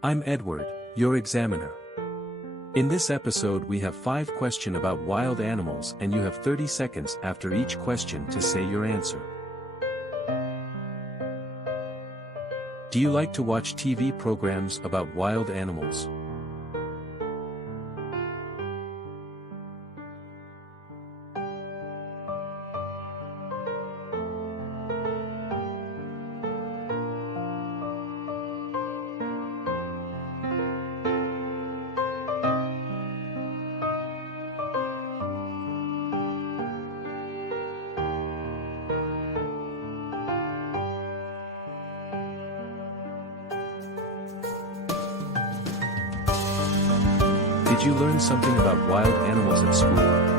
I'm Edward, your examiner. In this episode we have 5 questions about wild animals and you have 30 seconds after each question to say your answer. Do you like to watch TV programs about wild animals? Did you learn something about wild animals at school?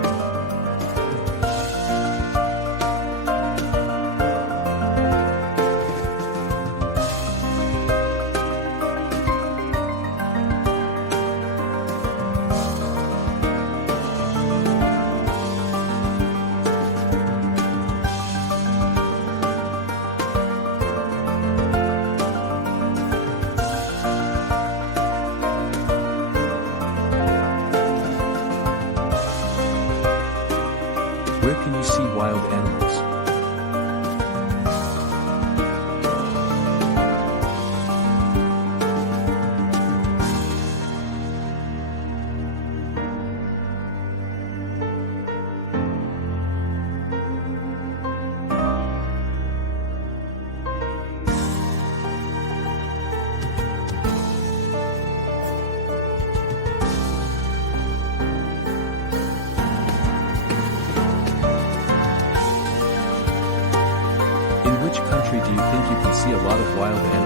Where can you see wild animals? In which country do you think you can see a lot of wild animals?